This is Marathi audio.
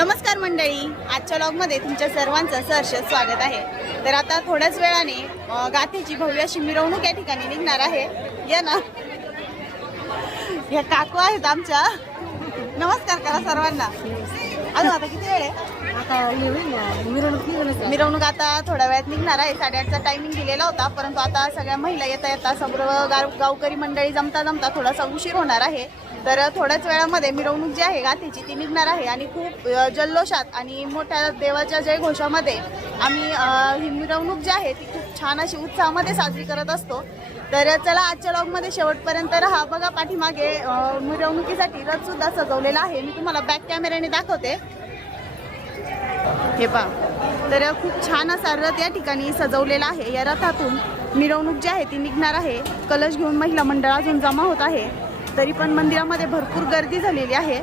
नमस्कार मंडळी, आजच्या व्लॉगमध्ये तुमच्या सर्वांचं सहर्ष स्वागत आहे। तर आता थोड्याच वेळाने गाथेची भव्य अशी मिरवणूक या ठिकाणी निघणार आहे। या ना, या काकू आहेत आमच्या। नमस्कार करा सर्वांना। अजून आता किती वेळ आहे? मिरवणूक आता थोड्या वेळात निघणार आहे। 8:30चा टायमिंग दिलेला होता, परंतु आता सगळ्या महिला येता सर्व गावकरी मंडळी जमता थोडासा उशीर होणार आहे। तर थोड्याच वेळामध्ये मिरवणूक जी आहे गाथेची ती निघणार आहे आणि खूप जल्लोषात आणि मोठ्या देवाच्या जयघोषामध्ये आम्ही ही मिरवणूक जी आहे ती खूप छान अशी उत्साहामध्ये साजरी करत असतो। तर चला आजच्या व्लॉगमध्ये शेवटपर्यंत राहा। बघा पाठीमागे मिरवणुकीसाठी रथ सुद्धा सजवलेला आहे। मी तुम्हाला बॅक कॅमेऱ्याने दाखवते। हे पहा, तर खूप छान असा रथ या ठिकाणी सजवलेला आहे। या रथातून मिरवणूक जी आहे ती निघणार आहे। कलश घेऊन महिला मंडळ अजून जमा होत आहे, तरी पण मंदिरामध्ये भरपूर गर्दी झालेली आहे।